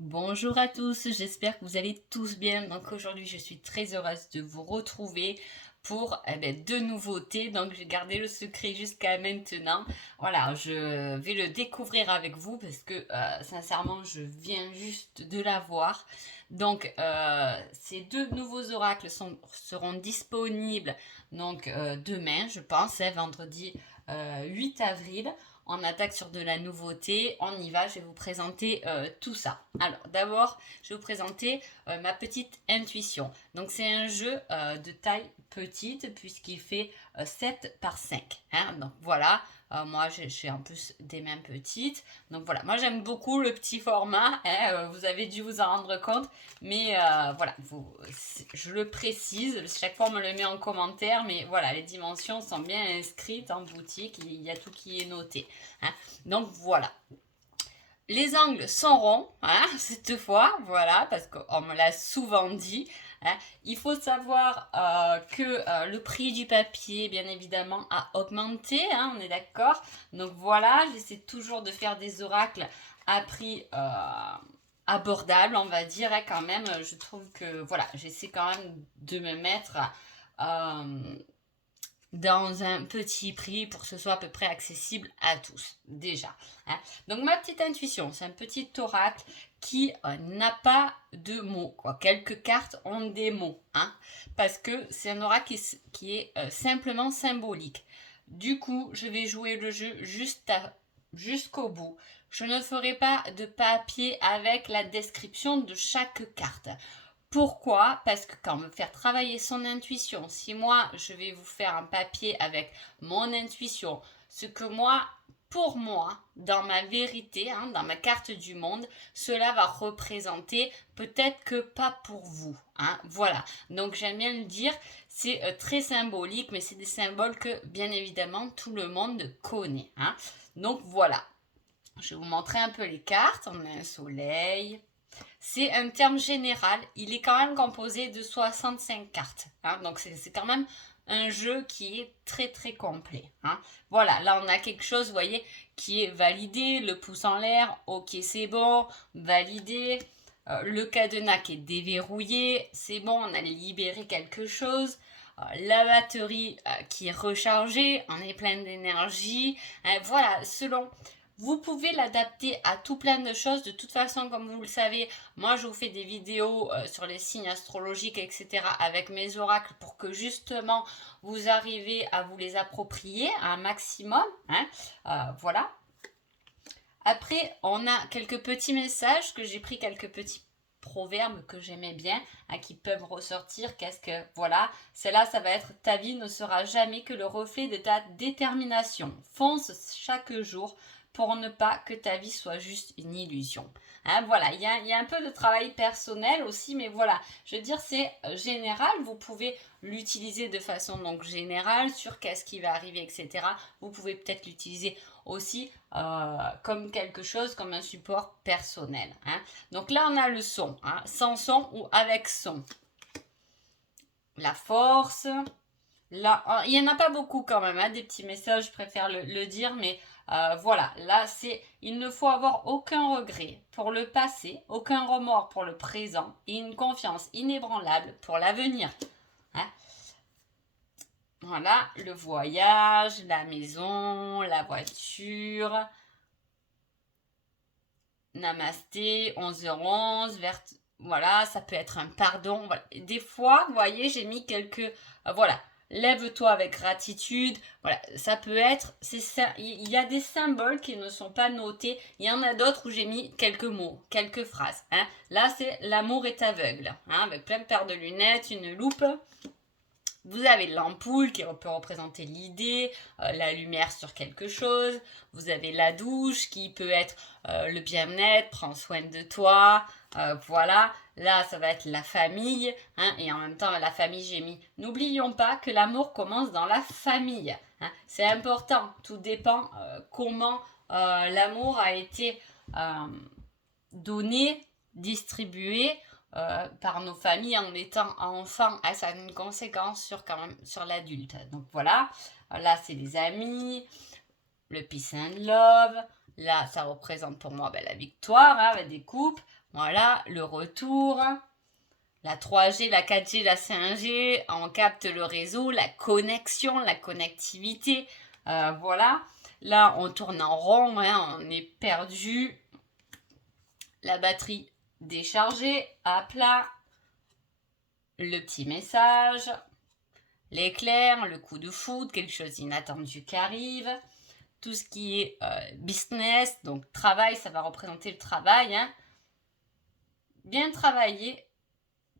Bonjour à tous, j'espère que vous allez tous bien. Donc aujourd'hui, je suis très heureuse de vous retrouver pour deux nouveautés. Donc j'ai gardé le secret jusqu'à maintenant. Voilà, je vais le découvrir avec vous parce que sincèrement, je viens juste de l'avoir. Donc ces deux nouveaux oracles seront disponibles donc demain, je pense, vendredi 8 avril. On attaque sur de la nouveauté, on y va, je vais vous présenter tout ça. Alors d'abord, je vais vous présenter ma petite intuition. Donc c'est un jeu de taille petite puisqu'il fait 7 par 5. Hein. Donc voilà, moi j'ai en plus des mains petites. Donc voilà, moi j'aime beaucoup le petit format, hein, vous avez dû vous en rendre compte. Mais voilà, je le précise, chaque fois on me le met en commentaire, mais voilà, les dimensions sont bien inscrites en boutique, il y a tout qui est noté. Hein. Donc voilà. Les angles sont ronds, hein, cette fois, voilà, parce qu'on me l'a souvent dit. Hein. Il faut savoir que le prix du papier, bien évidemment, a augmenté, hein, on est d'accord. Donc voilà, j'essaie toujours de faire des oracles à prix abordable, on va dire, hein, quand même. Je trouve que, voilà, j'essaie quand même de me mettre euh, dans un petit prix pour que ce soit à peu près accessible à tous, déjà. Hein. Donc ma petite intuition, c'est un petit oracle qui n'a pas de mots. Quoi. Quelques cartes ont des mots, hein, parce que c'est un oracle qui est simplement symbolique. Du coup, je vais jouer le jeu jusqu'au bout. Je ne ferai pas de papier avec la description de chaque carte. Pourquoi? Parce que quand on veut faire travailler son intuition, si moi je vais vous faire un papier avec mon intuition, ce que moi, pour moi, dans ma vérité, hein, dans ma carte du monde, cela va représenter peut-être que pas pour vous. Hein, voilà. Donc j'aime bien le dire, c'est très symbolique, mais c'est des symboles que bien évidemment tout le monde connaît. Hein. Donc voilà. Je vais vous montrer un peu les cartes. On a un soleil, c'est un terme général. Il est quand même composé de 65 cartes. Hein, donc c'est quand même un jeu qui est très très complet. Hein. Voilà, là on a quelque chose, vous voyez, qui est validé, le pouce en l'air, ok c'est bon, validé. Le cadenas qui est déverrouillé, c'est bon, on a libéré quelque chose. La batterie qui est rechargée, on est plein d'énergie. Voilà, selon vous pouvez l'adapter à tout plein de choses. De toute façon, comme vous le savez, moi je vous fais des vidéos sur les signes astrologiques, etc. avec mes oracles pour que justement vous arrivez à vous les approprier un maximum. Hein. Voilà. Après, on a quelques petits messages que j'ai pris, quelques petits proverbes que j'aimais bien, qui peuvent ressortir. Qu'est-ce que, voilà, celle-là, ça va être: ta vie ne sera jamais que le reflet de ta détermination. Fonce chaque jour pour ne pas que ta vie soit juste une illusion. Hein, voilà, il y a un peu de travail personnel aussi, mais voilà, je veux dire, c'est général. Vous pouvez l'utiliser de façon donc générale sur qu'est-ce qui va arriver, etc. Vous pouvez peut-être l'utiliser aussi comme quelque chose, comme un support personnel. Hein. Donc là, on a le son, hein, sans son ou avec son. La force. Là, il n'y en a pas beaucoup quand même, hein, des petits messages, je préfère le dire, mais voilà, là, c'est: il ne faut avoir aucun regret pour le passé, aucun remords pour le présent et une confiance inébranlable pour l'avenir. Hein. Voilà, le voyage, la maison, la voiture. Namasté, 11h11, voilà, ça peut être un pardon. Voilà. Des fois, vous voyez, j'ai mis quelques... voilà, lève-toi avec gratitude. Voilà, ça peut être... il y a des symboles qui ne sont pas notés. Il y en a d'autres où j'ai mis quelques mots, quelques phrases. Hein. Là, c'est l'amour est aveugle. Hein, avec plein de paires de lunettes, une loupe. Vous avez l'ampoule qui peut représenter l'idée, la lumière sur quelque chose. Vous avez la douche qui peut être le bien-être, prends soin de toi. Voilà, là ça va être la famille. Hein, et en même temps, la famille, j'ai mis: n'oublions pas que l'amour commence dans la famille. Hein, c'est important, tout dépend comment l'amour a été donné, distribué par nos familles en étant enfant. Ça a une conséquence sur, quand même, sur l'adulte. Donc voilà, là c'est les amis, le peace and love. Là, ça représente pour moi la victoire, hein, des coupes. Voilà, le retour. La 3G, la 4G, la 5G, on capte le réseau, la connexion, la connectivité. Voilà. Là, on tourne en rond, hein, on est perdu. La batterie déchargée, à plat. Le petit message. L'éclair, le coup de foudre, quelque chose d'inattendu qui arrive. Tout ce qui est business, donc travail, ça va représenter le travail. Hein. Bien travailler.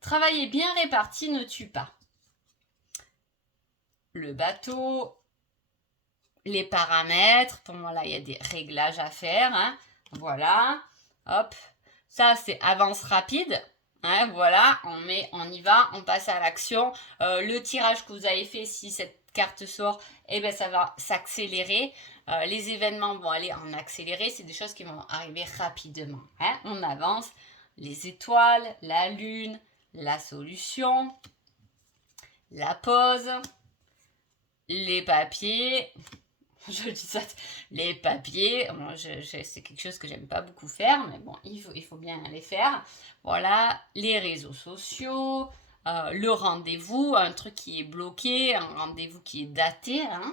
Travailler bien réparti ne tue pas. Le bateau, les paramètres. Pour moi, là, il y a des réglages à faire. Hein. Voilà. Hop. Ça, c'est avance rapide. Hein, voilà. On y va. On passe à l'action. Le tirage que vous avez fait, si cette carte sort, eh ben, ça va s'accélérer. Les événements vont aller en accéléré. C'est des choses qui vont arriver rapidement. Hein. On avance. Les étoiles, la lune, la solution, la pause, les papiers, je dis ça, les papiers, bon, c'est quelque chose que j'aime pas beaucoup faire, mais bon, il faut bien les faire. Voilà, les réseaux sociaux, le rendez-vous, un truc qui est bloqué, un rendez-vous qui est daté, hein.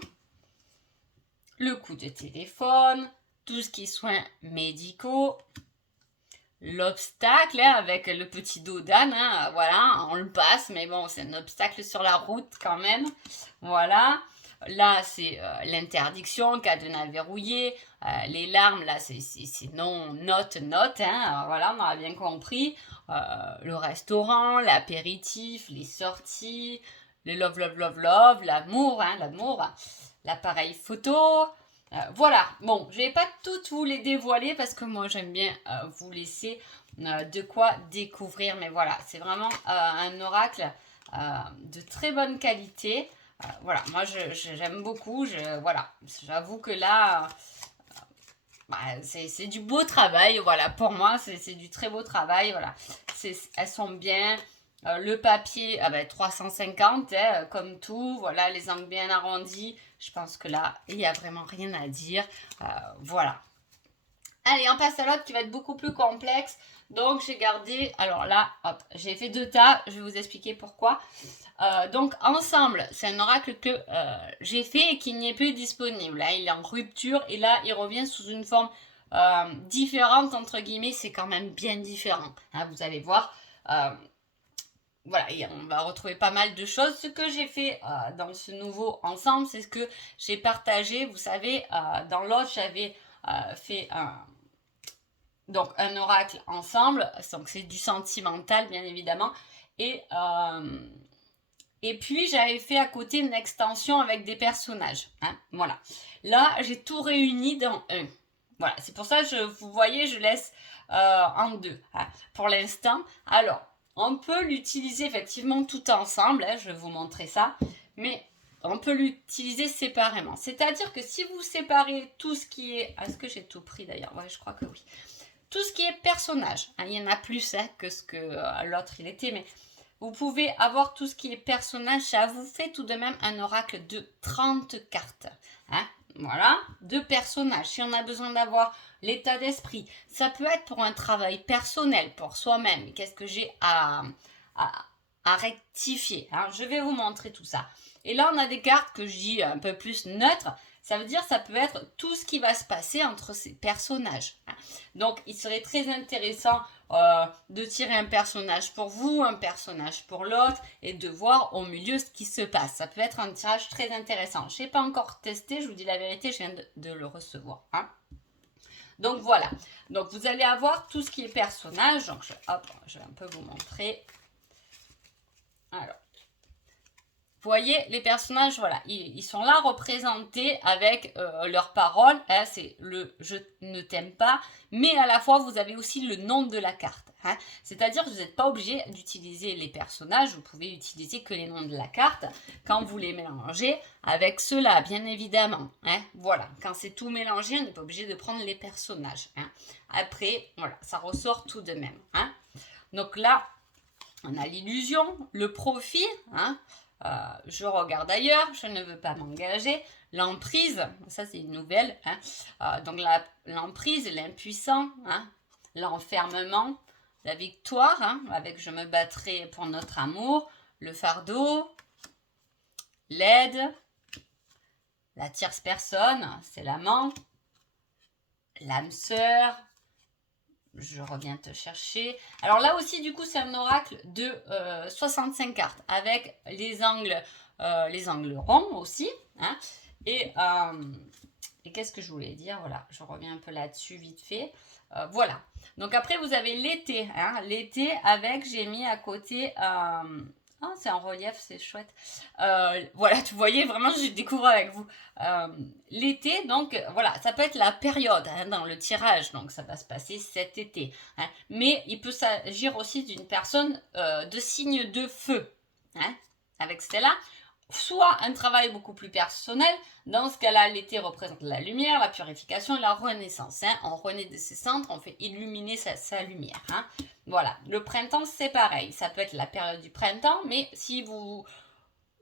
Le coup de téléphone, tout ce qui est soins médicaux, l'obstacle hein, avec le petit dos d'âne, hein, voilà, on le passe, mais bon, c'est un obstacle sur la route quand même. Voilà, là c'est l'interdiction, cadenas verrouillé, les larmes, là c'est non, note, hein, voilà, on a bien compris. Le restaurant, l'apéritif, les sorties, le love, l'amour, hein, l'appareil photo. Voilà, bon, je vais pas toutes vous les dévoiler parce que moi j'aime bien vous laisser de quoi découvrir. Mais voilà, c'est vraiment un oracle de très bonne qualité. Voilà, moi j'aime beaucoup. Voilà, j'avoue que là, bah, c'est du beau travail. Voilà, pour moi, c'est du très beau travail. Voilà, elles sont bien. Le papier, 350, hein, comme tout. Voilà, les angles bien arrondis. Je pense que là, il n'y a vraiment rien à dire. Voilà. Allez, on passe à l'autre qui va être beaucoup plus complexe. Donc, j'ai gardé... Alors là, hop, j'ai fait 2 tas. Je vais vous expliquer pourquoi. Donc, ensemble, c'est un oracle que j'ai fait et qui n'est plus disponible. Là, il est en rupture et là, il revient sous une forme différente, entre guillemets. C'est quand même bien différent. Hein, vous allez voir. Voilà, et on va retrouver pas mal de choses. Ce que j'ai fait dans ce nouveau ensemble, c'est ce que j'ai partagé. Vous savez, dans l'autre, j'avais fait donc un oracle ensemble. Donc c'est du sentimental, bien évidemment. Et puis, j'avais fait à côté une extension avec des personnages. Hein, voilà. Là, j'ai tout réuni dans un. Voilà, c'est pour ça que vous voyez, je laisse en 2 hein, pour l'instant. Alors, on peut l'utiliser effectivement tout ensemble, hein, je vais vous montrer ça, mais on peut l'utiliser séparément. C'est-à-dire que si vous séparez tout ce qui est... Est-ce que j'ai tout pris d'ailleurs? Ouais, je crois que oui. Tout ce qui est personnage, hein, il y en a plus hein, que ce que l'autre il était, mais vous pouvez avoir tout ce qui est personnage, ça vous fait tout de même un oracle de 30 cartes. Hein. Voilà, de personnages. Si on a besoin d'avoir l'état d'esprit, ça peut être pour un travail personnel, pour soi-même. Qu'est-ce que j'ai à rectifier hein. Je vais vous montrer tout ça. Et là, on a des cartes que je dis un peu plus neutres. Ça veut dire ça peut être tout ce qui va se passer entre ces personnages. Hein. Donc, il serait très intéressant de tirer un personnage pour vous, un personnage pour l'autre et de voir au milieu ce qui se passe. Ça peut être un tirage très intéressant. Je n'ai pas encore testé, je vous dis la vérité, je viens de le recevoir. Hein. Donc voilà, donc vous allez avoir tout ce qui est personnage. Donc je vais un peu vous montrer. Alors, vous voyez, les personnages, voilà, ils sont là représentés avec leurs paroles. Hein, c'est le « je ne t'aime pas », mais à la fois, vous avez aussi le nom de la carte. Hein, c'est-à-dire que vous n'êtes pas obligé d'utiliser les personnages, vous pouvez utiliser que les noms de la carte quand vous les mélangez avec ceux-là, bien évidemment. Hein, voilà, quand c'est tout mélangé, on n'est pas obligé de prendre les personnages. Hein. Après, voilà, ça ressort tout de même. Hein. Donc là, on a l'illusion, le profit, hein, je regarde ailleurs, je ne veux pas m'engager. L'emprise, ça c'est une nouvelle. Hein, donc l'emprise, l'impuissant, hein, l'enfermement, la victoire, hein, avec je me battrai pour notre amour, le fardeau, l'aide, la tierce personne, c'est l'amant, l'âme sœur, je reviens te chercher. Alors là aussi, du coup, c'est un oracle de 65 cartes avec les angles ronds aussi. Hein, et qu'est-ce que je voulais dire? Voilà, je reviens un peu là-dessus vite fait. Voilà. Donc après, vous avez l'été. Hein, l'été avec, j'ai mis à côté... Ah, c'est en relief, c'est chouette. Voilà, vous voyez, vraiment, je découvre avec vous. L'été, donc, voilà, ça peut être la période hein, dans le tirage. Donc, ça va se passer cet été. Hein, mais il peut s'agir aussi d'une personne de signe de feu. Hein, avec Stella. Soit un travail beaucoup plus personnel. Dans ce cas-là, l'été représente la lumière, la purification et la renaissance. Hein. On renaît de ses centres, on fait illuminer sa lumière. Hein. Voilà, le printemps, c'est pareil. Ça peut être la période du printemps, mais si vous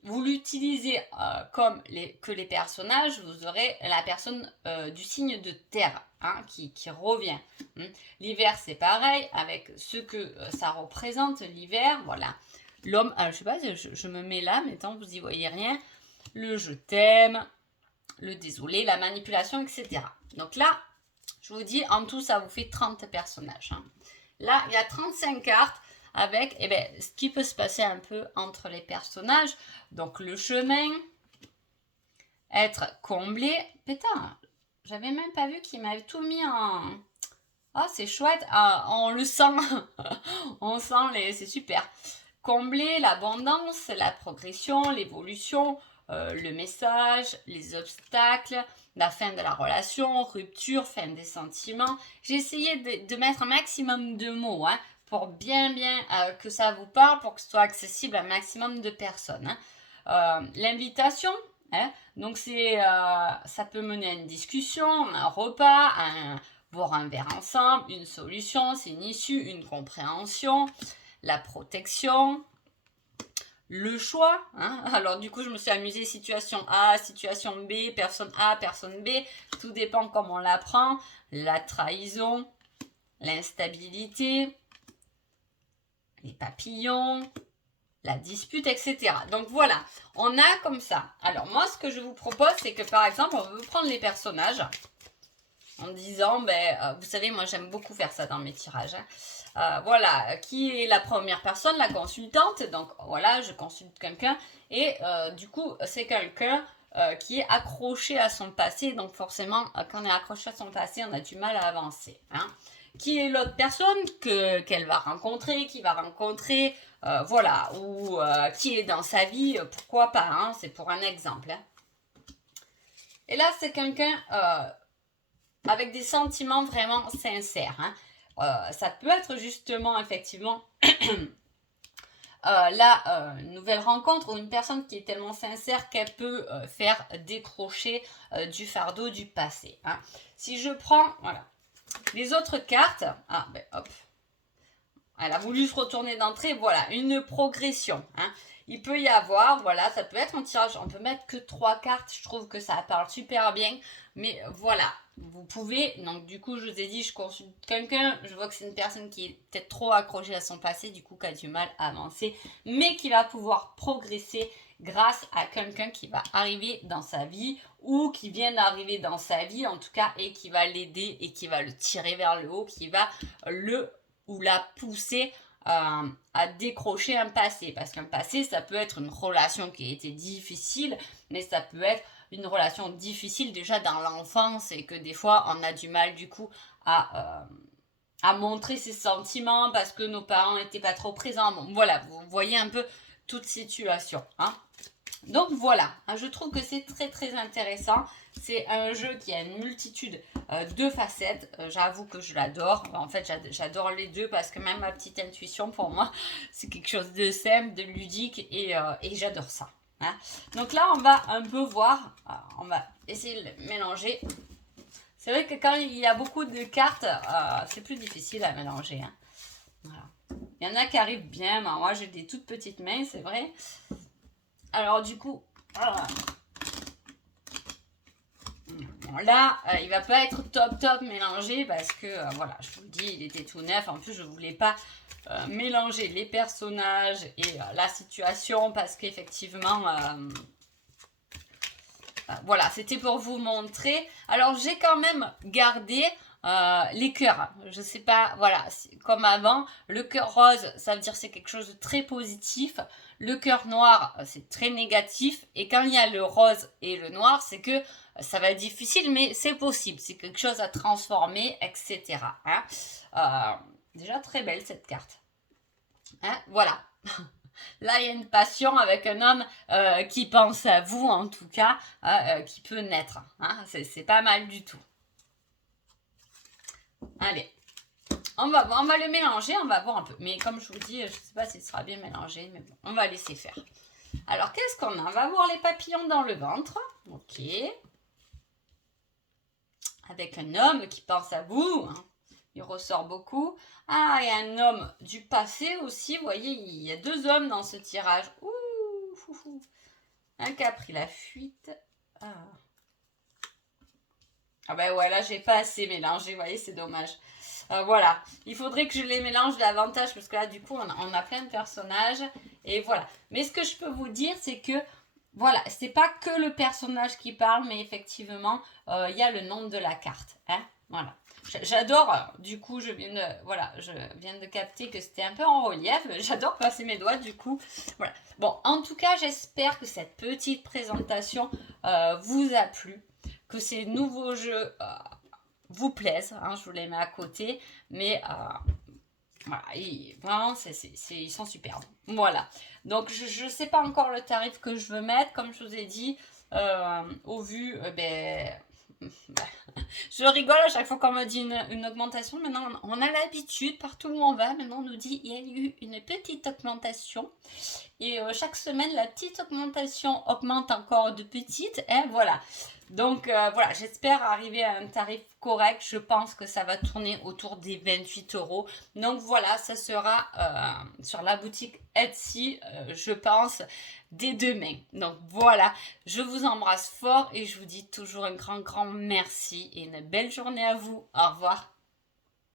l'utilisez comme que les personnages, vous aurez la personne du signe de terre hein, qui revient. Hein. L'hiver, c'est pareil, avec ce que ça représente, l'hiver, voilà. L'homme, je sais pas, je me mets là, mais tant vous y voyez rien. Le je t'aime, le désolé, la manipulation, etc. Donc là, je vous dis, en tout, ça vous fait 30 personnages. Hein. Là, il y a 35 cartes avec ce qui peut se passer un peu entre les personnages. Donc le chemin, être comblé. Putain, j'avais même pas vu qu'il m'avait tout mis en... Ah, c'est chouette, on le sent. On sent, c'est super. Combler l'abondance, la progression, l'évolution, le message, les obstacles, la fin de la relation, rupture, fin des sentiments. J'ai essayé de mettre un maximum de mots hein, pour bien que ça vous parle, pour que ce soit accessible à un maximum de personnes. Hein. L'invitation, hein, donc ça peut mener à une discussion, un repas, boire un verre ensemble, une solution, c'est une issue, une compréhension. La protection, le choix. Hein. Alors du coup, je me suis amusée situation A, situation B, personne A, personne B. Tout dépend comment on l'apprend. La trahison, l'instabilité, les papillons, la dispute, etc. Donc voilà, on a comme ça. Alors moi, ce que je vous propose, c'est que par exemple, on veut prendre les personnages en disant, vous savez, moi j'aime beaucoup faire ça dans mes tirages. Hein. Voilà, qui est la première personne, la consultante. Donc voilà, je consulte quelqu'un et du coup, c'est quelqu'un qui est accroché à son passé. Donc forcément, quand on est accroché à son passé, on a du mal à avancer. Hein. Qui est l'autre personne qu'elle va rencontrer, qui va rencontrer, voilà, ou qui est dans sa vie, pourquoi pas, hein, c'est pour un exemple. Hein. Et là, c'est quelqu'un avec des sentiments vraiment sincères. Hein. Ça peut être justement, effectivement, une nouvelle rencontre ou une personne qui est tellement sincère qu'elle peut faire décrocher du fardeau du passé. Hein. Si je prends, voilà, les autres cartes, hop, elle a voulu se retourner d'entrée, voilà, une progression. Hein. Il peut y avoir, voilà, ça peut être un tirage, on peut mettre que 3 cartes, je trouve que ça parle super bien, mais voilà, vous pouvez, donc du coup je vous ai dit, je consulte quelqu'un, je vois que c'est une personne qui est peut-être trop accrochée à son passé, du coup qui a du mal à avancer, mais qui va pouvoir progresser grâce à quelqu'un qui va arriver dans sa vie, ou qui vient d'arriver dans sa vie en tout cas, et qui va l'aider, et qui va le tirer vers le haut, qui va ou la pousser à décrocher un passé. Parce qu'un passé, ça peut être une relation qui a été difficile, mais ça peut être une relation difficile déjà dans l'enfance et que des fois, on a du mal du coup à montrer ses sentiments parce que nos parents n'étaient pas trop présents. Bon, voilà, vous voyez un peu toute situation. Hein. Donc voilà, je trouve que c'est très très intéressant. C'est un jeu qui a une multitude de facettes. J'avoue que je l'adore. En fait, j'adore les deux parce que même ma petite intuition, pour moi, c'est quelque chose de simple, de ludique et j'adore ça. Hein. Donc là, on va un peu voir. On va essayer de le mélanger. C'est vrai que quand il y a beaucoup de cartes, c'est plus difficile à mélanger. Hein. Voilà. Il y en a qui arrivent bien. Mais moi, j'ai des toutes petites mains, c'est vrai. Alors du coup, Bon, là, il va pas être top mélangé parce que, voilà, je vous le dis, il était tout neuf. En plus, je voulais pas mélanger les personnages et la situation parce qu'effectivement, voilà, c'était pour vous montrer. Alors, j'ai quand même gardé les cœurs. Je sais pas, voilà, comme avant, le cœur rose, ça veut dire c'est quelque chose de très positif. Le cœur noir, c'est très négatif. Et quand il y a le rose et le noir, c'est que ça va être difficile, mais c'est possible. C'est quelque chose à transformer, etc. Hein. Déjà très belle cette carte. Hein, voilà. Là, il y a une passion avec un homme qui pense à vous, en tout cas, qui peut naître. Hein. C'est pas mal du tout. Allez, on va le mélanger, on va voir un peu. Mais comme je vous dis, je ne sais pas si ce sera bien mélangé, mais bon, on va laisser faire. Alors, qu'est-ce qu'on a? On va voir les papillons dans le ventre. Ok. Avec un homme qui pense à vous. Hein. Il ressort beaucoup. Ah, il y a un homme du passé aussi. Vous voyez, il y a 2 hommes dans ce tirage. Ouh, un qui a pris la fuite. Ah ben ouais, là, j'ai pas assez mélangé. Vous voyez, c'est dommage. Voilà. Il faudrait que je les mélange davantage parce que là, du coup, on a plein de personnages. Et voilà. Mais ce que je peux vous dire, c'est que voilà, c'est pas que le personnage qui parle, mais effectivement, il y a le nom de la carte. Hein, voilà. J'adore, du coup, je viens de capter que c'était un peu en relief. J'adore passer mes doigts, du coup. Voilà. Bon, en tout cas, j'espère que cette petite présentation vous a plu, que ces nouveaux jeux vous plaisent. Hein, je vous les mets à côté, mais voilà, vraiment, ils sont superbes. Voilà. Donc, je ne sais pas encore le tarif que je veux mettre. Comme je vous ai dit, au vu, je rigole à chaque fois qu'on me dit une augmentation. Maintenant, on a l'habitude, partout où on va, maintenant on nous dit il y a eu une petite augmentation. Et chaque semaine, la petite augmentation augmente encore de petite. Et voilà. Donc voilà, j'espère arriver à un tarif correct. Je pense que ça va tourner autour des 28 €. Donc voilà, ça sera sur la boutique Etsy, je pense, dès demain. Donc voilà, je vous embrasse fort et je vous dis toujours un grand merci et une belle journée à vous. Au revoir.